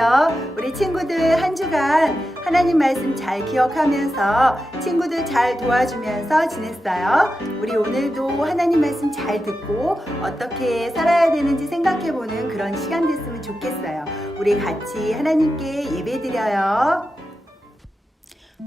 어떠셨어요? 우리 친구들 한 주간 하나님 말씀 잘 기억하면서 친구들 잘 도와주면서 지냈어요? 우리 오늘도 하나님 말씀 잘 듣고 어떻게 살아야 되는지 생각해보는 그런 시간 됐으면 좋겠어요. 우리 같이 하나님께 예배드려요.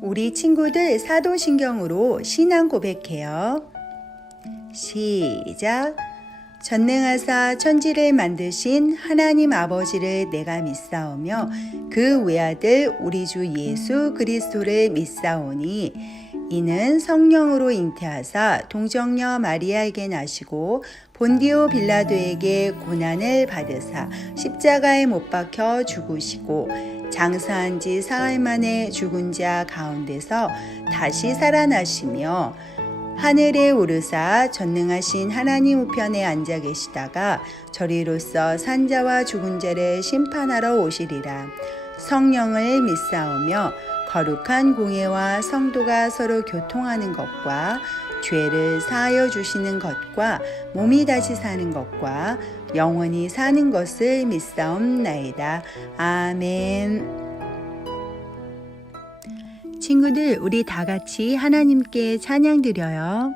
우리 친구들 사도신경으로 신앙 고백해요. 시작. 전능하사 천지를 만드신 하나님 아버지를 내가 믿사오며 그 외아들 우리 주 예수 그리스도를 믿사오니 이는 성령으로 잉태하사 동정녀 마리아에게 나시고 본디오 빌라도에게 고난을 받으사 십자가에 못 박혀 죽으시고 장사한 지 사흘 만에 죽은 자 가운데서 다시 살아나시며 하늘에 오르사 전능하신 하나님 우편에 앉아 계시다가 저리로서 산자와 죽은 자를 심판하러 오시리라. 성령을 믿사오며 거룩한 공예와 성도가 서로 교통하는 것과 죄를 사하여 주시는 것과 몸이 다시 사는 것과 영원히 사는 것을 믿사옵나이다. 아멘. 친구들, 우리 다 같이 하나님께 찬양 드려요.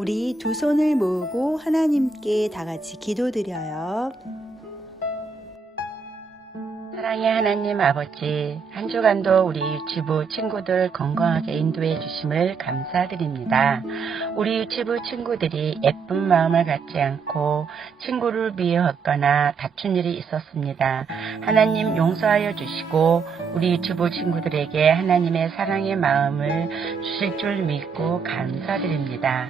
우리 두 손을 모으고 하나님께 다 같이 기도드려요. 사랑의 하나님 아버지, 한 주간도 우리 유치부 친구들 건강하게 인도해 주심을 감사드립니다. 우리 유치부 친구들이 예쁜 마음을 갖지 않고 친구를 미워했거나 다툰 일이 있었습니다. 하나님 용서하여 주시고 우리 유치부 친구들에게 하나님의 사랑의 마음을 주실 줄 믿고 감사드립니다.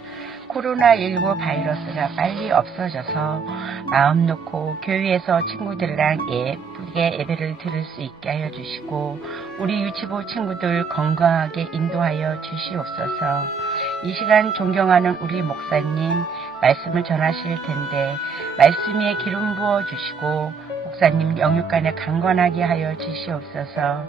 코로나19 바이러스가 빨리 없어져서 마음 놓고 교회에서 친구들이랑 예쁘게 예배를 드릴 수 있게 하여 주시고 우리 유치부 친구들 건강하게 인도하여 주시옵소서. 이 시간 존경하는 우리 목사님 말씀을 전하실 텐데 말씀에 기름 부어 주시고 목사님 영육간에 강건하게 하여 주시옵소서.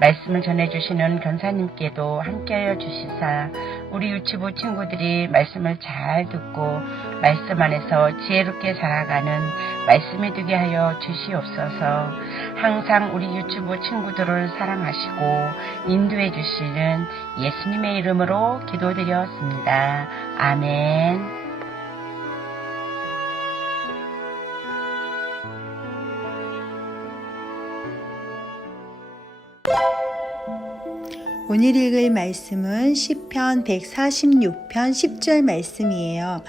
말씀을 전해주시는 권사님께도 함께하여 주시사 우리 유치부 친구들이 말씀을 잘 듣고 말씀 안에서 지혜롭게 자라가는 말씀이 되게 하여 주시옵소서. 항상 우리 유치부 친구들을 사랑하시고 인도해 주시는 예수님의 이름으로 기도드렸습니다. 아멘. 오늘 읽을 말씀은 시편 146편 10절 말씀이에요.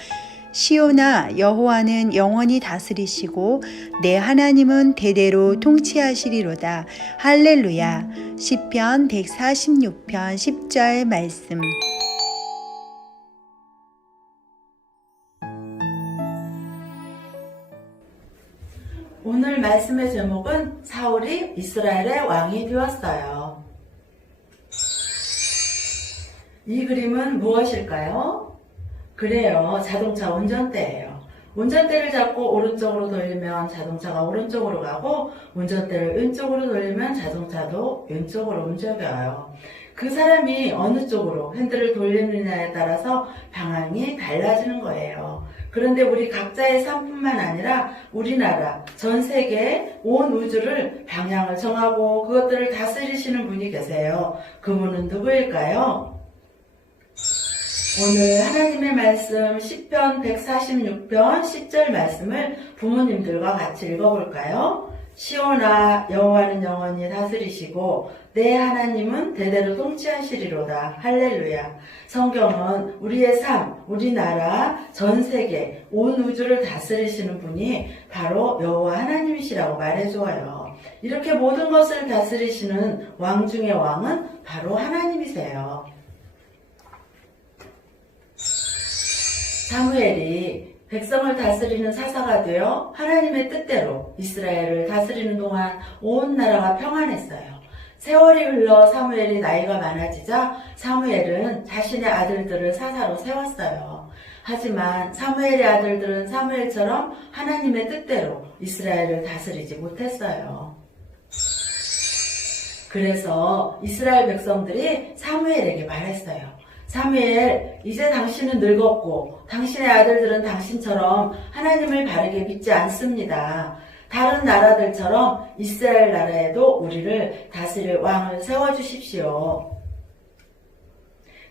시온아, 여호와는 영원히 다스리시고 내 하나님은 대대로 통치하시리로다. 할렐루야. 시편 146편 10절 말씀. 오늘 말씀의 제목은 사울이 이스라엘의 왕이 되었어요. 이 그림은 무엇일까요? 그래요, 자동차 운전대예요. 운전대를 잡고 오른쪽으로 돌리면 자동차가 오른쪽으로 가고 운전대를 왼쪽으로 돌리면 자동차도 왼쪽으로 움직여요. 그 사람이 어느 쪽으로 핸들을 돌리느냐에 따라서 방향이 달라지는 거예요. 그런데 우리 각자의 삶뿐만 아니라 우리나라, 전 세계, 온 우주를 방향을 정하고 그것들을 다스리시는 분이 계세요. 그분은 누구일까요? 오늘 하나님의 말씀 시편 146편 10절 말씀을 부모님들과 같이 읽어볼까요? 시온아, 여호와는 영원히 다스리시고 내 하나님은 대대로 통치하시리로다. 할렐루야. 성경은 우리의 삶, 우리나라, 전 세계, 온 우주를 다스리시는 분이 바로 여호와 하나님이시라고 말해줘요. 이렇게 모든 것을 다스리시는 왕 중의 왕은 바로 하나님이세요. 사무엘이 백성을 다스리는 사사가 되어 하나님의 뜻대로 이스라엘을 다스리는 동안 온 나라가 평안했어요. 세월이 흘러 사무엘이 나이가 많아지자 사무엘은 자신의 아들들을 사사로 세웠어요. 하지만 사무엘의 아들들은 사무엘처럼 하나님의 뜻대로 이스라엘을 다스리지 못했어요. 그래서 이스라엘 백성들이 사무엘에게 말했어요. 사무엘, 이제 당신은 늙었고 당신의 아들들은 당신처럼 하나님을 바르게 믿지 않습니다. 다른 나라들처럼 이스라엘 나라에도 우리를 다스릴 왕을 세워주십시오.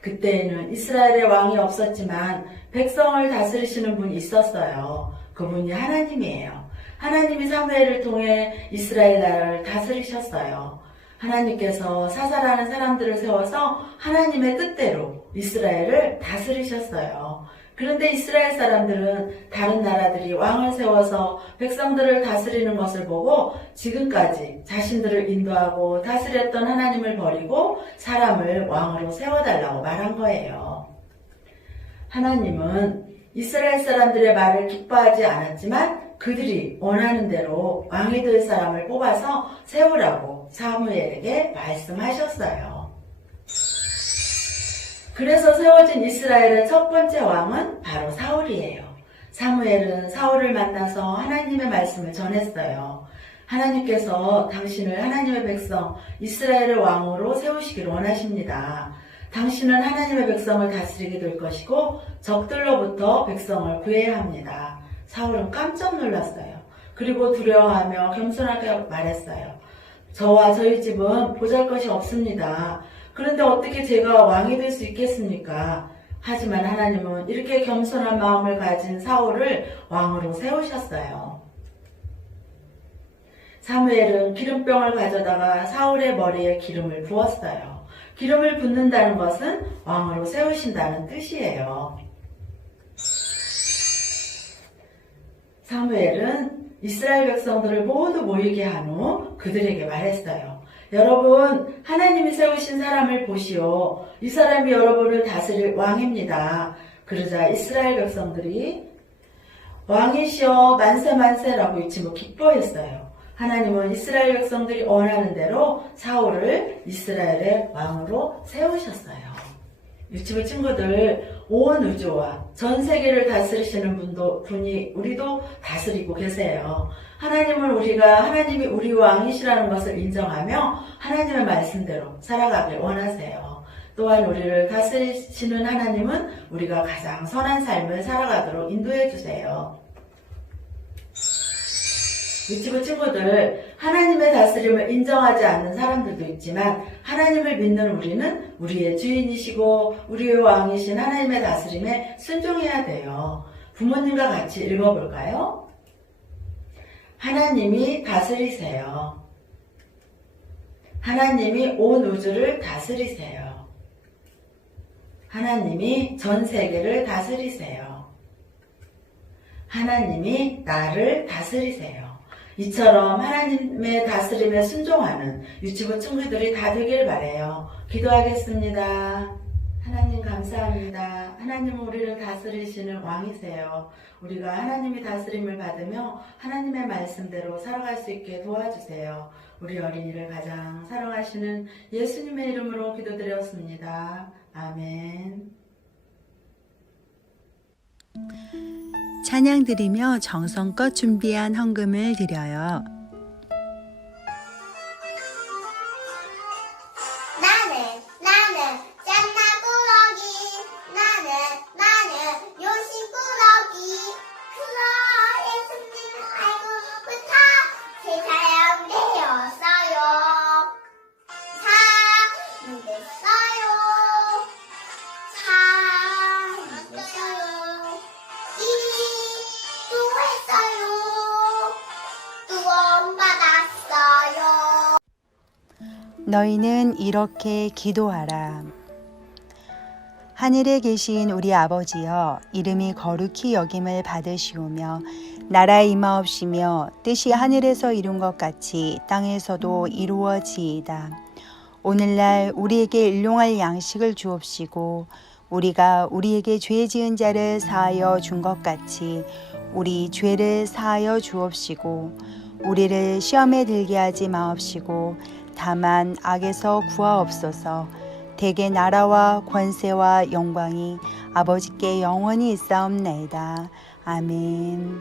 그때에는 이스라엘의 왕이 없었지만 백성을 다스리시는 분이 있었어요. 그분이 하나님이에요. 하나님이 사무엘을 통해 이스라엘 나라를 다스리셨어요. 하나님께서 사사라는 사람들을 세워서 하나님의 뜻대로 이스라엘을 다스리셨어요. 그런데 이스라엘 사람들은 다른 나라들이 왕을 세워서 백성들을 다스리는 것을 보고 지금까지 자신들을 인도하고 다스렸던 하나님을 버리고 사람을 왕으로 세워달라고 말한 거예요. 하나님은 이스라엘 사람들의 말을 기뻐하지 않았지만 그들이 원하는 대로 왕이 될 사람을 뽑아서 세우라고 사무엘에게 말씀하셨어요. 그래서 세워진 이스라엘의 첫 번째 왕은 바로 사울이에요. 사무엘은 사울을 만나서 하나님의 말씀을 전했어요. 하나님께서 당신을 하나님의 백성 이스라엘의 왕으로 세우시길 원하십니다. 당신은 하나님의 백성을 다스리게 될 것이고 적들로부터 백성을 구해야 합니다. 사울은 깜짝 놀랐어요. 그리고 두려워하며 겸손하게 말했어요. 저와 저희 집은 보잘것이 없습니다. 그런데 어떻게 제가 왕이 될 수 있겠습니까? 하지만 하나님은 이렇게 겸손한 마음을 가진 사울을 왕으로 세우셨어요. 사무엘은 기름병을 가져다가 사울의 머리에 기름을 부었어요. 기름을 붓는다는 것은 왕으로 세우신다는 뜻이에요. 사무엘은 이스라엘 백성들을 모두 모이게 한 후 그들에게 말했어요. 여러분, 하나님이 세우신 사람을 보시오. 이 사람이 여러분을 다스릴 왕입니다. 그러자 이스라엘 백성들이 왕이시여 만세 만세라고 외치고 기뻐했어요. 하나님은 이스라엘 백성들이 원하는 대로 사울을 이스라엘의 왕으로 세우셨어요. 유치부 친구들, 온 우주와 전 세계를 다스리시는 분이 우리도 다스리고 계세요. 하나님이 우리 왕이시라는 것을 인정하며 하나님의 말씀대로 살아가길 원하세요. 또한 우리를 다스리시는 하나님은 우리가 가장 선한 삶을 살아가도록 인도해 주세요. 유치부 친구들, 하나님의 다스림을 인정하지 않는 사람들도 있지만 하나님을 믿는 우리는 우리의 주인이시고 우리의 왕이신 하나님의 다스림에 순종해야 돼요. 부모님과 같이 읽어볼까요? 하나님이 다스리세요. 하나님이 온 우주를 다스리세요. 하나님이 전 세계를 다스리세요. 하나님이 나를 다스리세요. 이처럼 하나님의 다스림에 순종하는 유치부 친구들이 다 되길 바라요. 기도하겠습니다. 하나님 감사합니다. 하나님은 우리를 다스리시는 왕이세요. 우리가 하나님의 다스림을 받으며 하나님의 말씀대로 살아갈 수 있게 도와주세요. 우리 어린이를 가장 사랑하시는 예수님의 이름으로 기도드렸습니다. 아멘. 찬양 드리며 정성껏 준비한 헌금을 드려요. 나는 짠나꾸러기 나는 요신꾸러기 그러 예수님 알고부터 새 사람 되었어요. 참 됐어요. 구원받았어요. 너희는 이렇게 기도하라. 하늘에 계신 우리 아버지여, 이름이 거룩히 여김을 받으시오며 나라에 임하옵시며 뜻이 하늘에서 이룬 것 같이 땅에서도 이루어지이다. 오늘날 우리에게 일용할 양식을 주옵시고 우리가 우리에게 죄 지은 자를 사하여 준 것 같이 우리 죄를 사하여 주옵시고 우리를 시험에 들게 하지 마옵시고 다만 악에서 구하옵소서. 대개 나라와 권세와 영광이 아버지께 영원히 있사옵나이다. 아멘.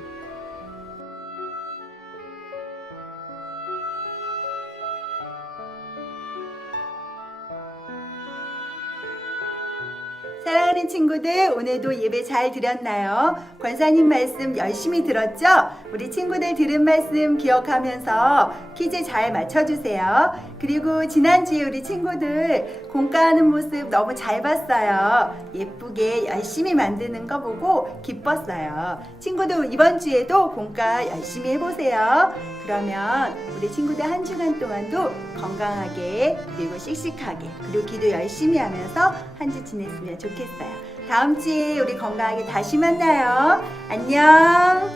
사랑하는 친구들, 오늘도 예배 잘 드렸나요? 권사님 말씀 열심히 들었죠? 우리 친구들 들은 말씀 기억하면서 퀴즈 잘 맞춰주세요. 그리고 지난주에 우리 친구들 공과하는 모습 너무 잘 봤어요. 예쁘게 열심히 만드는 거 보고 기뻤어요. 친구들 이번 주에도 공과 열심히 해보세요. 그러면 우리 친구들 한 주간 동안도 건강하게 그리고 씩씩하게 그리고 기도 열심히 하면서 한 주 지냈으면 좋겠어요. 다음 주에 우리 건강하게 다시 만나요. 안녕.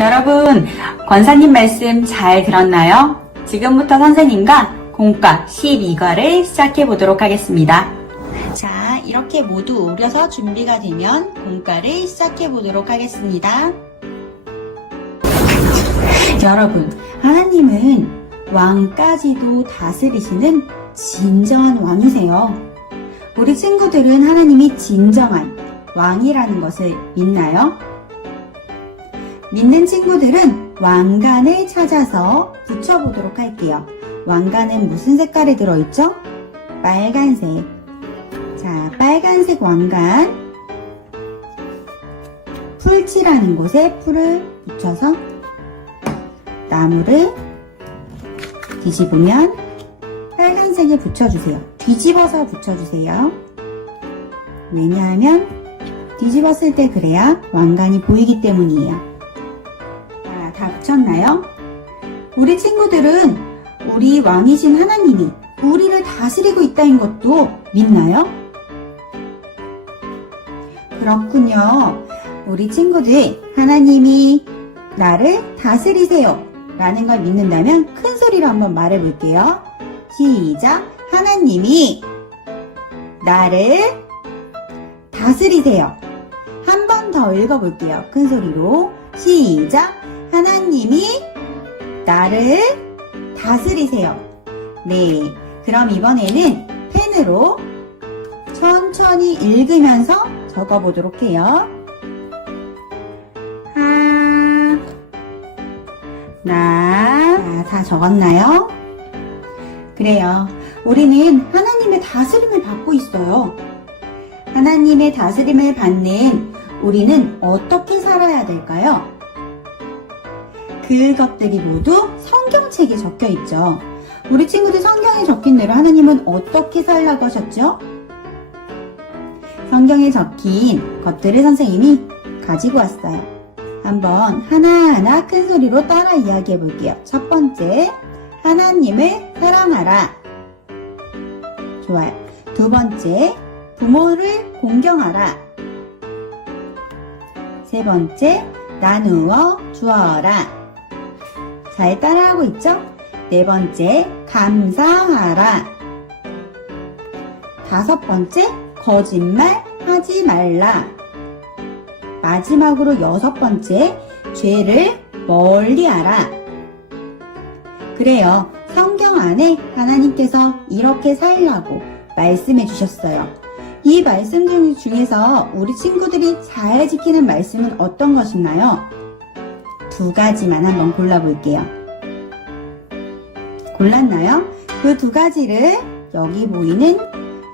여러분, 권사님 말씀 잘 들었나요? 지금부터 선생님과 공과 12과를 시작해 보도록 하겠습니다. 자, 이렇게 모두 오려서 준비가 되면 공과를 시작해 보도록 하겠습니다. 여러분, 하나님은 왕까지도 다스리시는 진정한 왕이세요. 우리 친구들은 하나님이 진정한 왕이라는 것을 믿나요? 믿는 친구들은 왕관을 찾아서 붙여보도록 할게요. 왕관은 무슨 색깔에 들어있죠? 빨간색. 자, 빨간색 왕관. 풀칠하는 곳에 풀을 붙여서 나무를 뒤집으면 빨간색에 붙여주세요. 뒤집어서 붙여주세요. 왜냐하면 뒤집었을 때 그래야 왕관이 보이기 때문이에요. 자, 다 붙였나요? 우리 친구들은 우리 왕이신 하나님이 우리를 다스리고 있다는 것도 믿나요? 그렇군요. 우리 친구들, 하나님이 나를 다스리세요 라는 걸 믿는다면 큰 소리로 한번 말해 볼게요. 시작! 하나님이 나를 다스리세요. 한 번 더 읽어볼게요. 큰 소리로. 시작! 하나님이 나를 다스리세요. 네, 그럼 이번에는 펜으로 천천히 읽으면서 적어보도록 해요. 다 적었나요? 그래요. 우리는 하나님의 다스림을 받고 있어요. 하나님의 다스림을 받는 우리는 어떻게 살아야 될까요? 그것들이 모두 성경책에 적혀 있죠. 우리 친구들 성경에 적힌 대로 하나님은 어떻게 살라고 하셨죠? 성경에 적힌 것들을 선생님이 가지고 왔어요. 한번 하나하나 큰 소리로 따라 이야기해 볼게요. 첫 번째, 하나님을 사랑하라. 좋아요. 두 번째, 부모를 공경하라. 세 번째, 나누어 주어라. 잘 따라하고 있죠? 네 번째, 감사하라. 다섯 번째, 거짓말 하지 말라. 마지막으로 여섯 번째, 죄를 멀리하라. 그래요. 성경 안에 하나님께서 이렇게 살라고 말씀해 주셨어요. 이 말씀 중에서 우리 친구들이 잘 지키는 말씀은 어떤 것인가요? 두 가지만 한번 골라볼게요. 골랐나요? 그 두 가지를 여기 보이는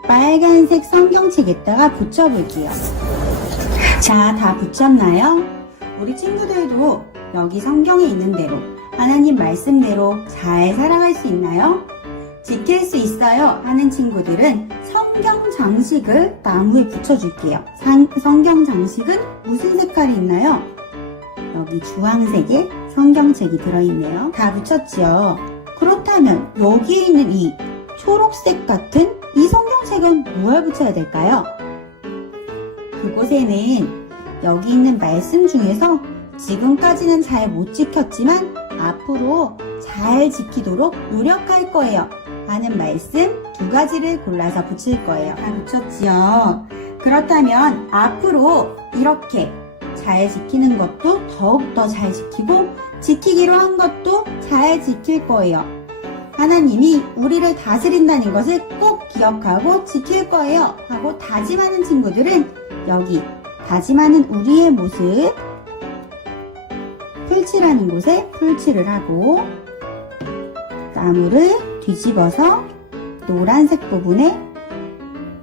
빨간색 성경책에다가 붙여볼게요. 자, 다 붙였나요? 우리 친구들도 여기 성경에 있는 대로 하나님 말씀대로 잘 살아갈 수 있나요? 지킬 수 있어요 하는 친구들은 성경 장식을 나무에 붙여줄게요. 성경 장식은 무슨 색깔이 있나요? 여기 주황색의 성경책이 들어있네요. 다 붙였지요? 그렇다면 여기에 있는 이 초록색 같은 이 성경책은 무엇을 붙여야 될까요? 그곳에는 여기 있는 말씀 중에서 지금까지는 잘 못 지켰지만 앞으로 잘 지키도록 노력할 거예요 하는 말씀 두 가지를 골라서 붙일 거예요. 다 붙였지요? 그렇다면 앞으로 이렇게 잘 지키는 것도 더욱더 잘 지키고 지키기로 한 것도 잘 지킬 거예요. 하나님이 우리를 다스린다는 것을 꼭 기억하고 지킬 거예요 하고 다짐하는 친구들은 여기 다짐하는 우리의 모습 풀칠하는 곳에 풀칠을 하고 나무를 뒤집어서 노란색 부분에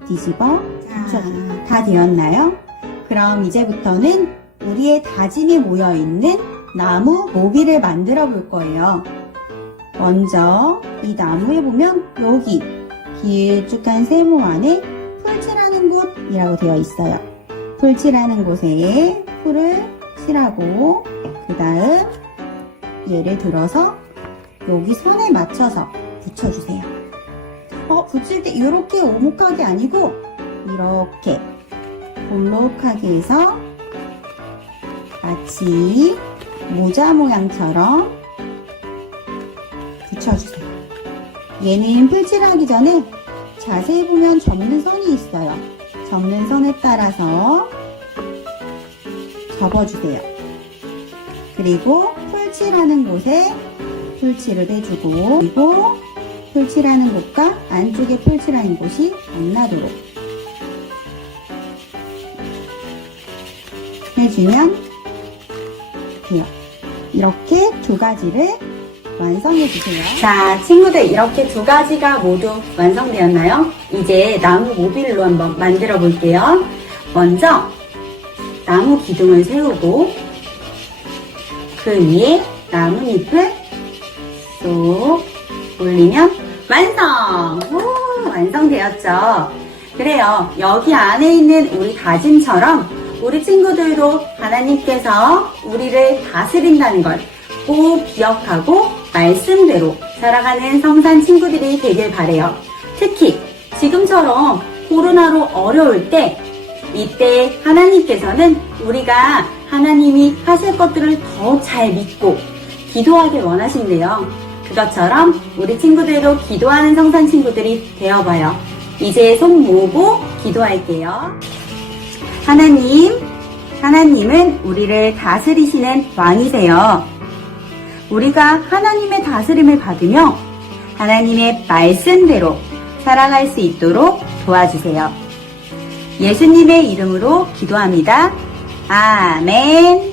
뒤집어 다 되었나요? 그럼 이제부터는 우리의 다짐이 모여있는 나무 모비를 만들어 볼 거예요. 먼저 이 나무에 보면 여기 길쭉한 세모 안에 풀칠하는 곳이라고 되어 있어요. 풀칠하는 곳에 풀을 칠하고 그 다음 얘를 들어서 여기 선에 맞춰서 붙여주세요. 붙일 때 이렇게 오목하게 아니고 이렇게 볼록하게 해서 마치 모자 모양처럼 붙여주세요. 얘는 풀칠하기 전에 자세히 보면 접는 선이 있어요. 접는 선에 따라서 접어주세요. 그리고 풀칠하는 곳에 풀칠을 해주고 그리고 풀칠하는 곳과 안쪽에 풀칠하는 곳이 안 나도록 해주면 돼요. 이렇게 두 가지를 완성해 주세요. 자, 친구들 이렇게 두 가지가 모두 완성되었나요? 이제 나무 모빌로 한번 만들어 볼게요. 먼저 나무 기둥을 세우고 그 위에 나뭇잎을 쏙 올리면 완성! 오, 완성되었죠? 그래요. 여기 안에 있는 우리 다짐처럼 우리 친구들도 하나님께서 우리를 다스린다는 걸 꼭 기억하고 말씀대로 살아가는 성산 친구들이 되길 바래요. 특히 지금처럼 코로나로 어려울 때 이때 하나님께서는 우리가 하나님이 하실 것들을 더 잘 믿고 기도하길 원하신대요. 그것처럼 우리 친구들도 기도하는 성산 친구들이 되어봐요. 이제 손 모으고 기도할게요. 하나님은 우리를 다스리시는 왕이세요. 우리가 하나님의 다스림을 받으며 하나님의 말씀대로 살아갈 수 있도록 도와주세요. 예수님의 이름으로 기도합니다. 아멘.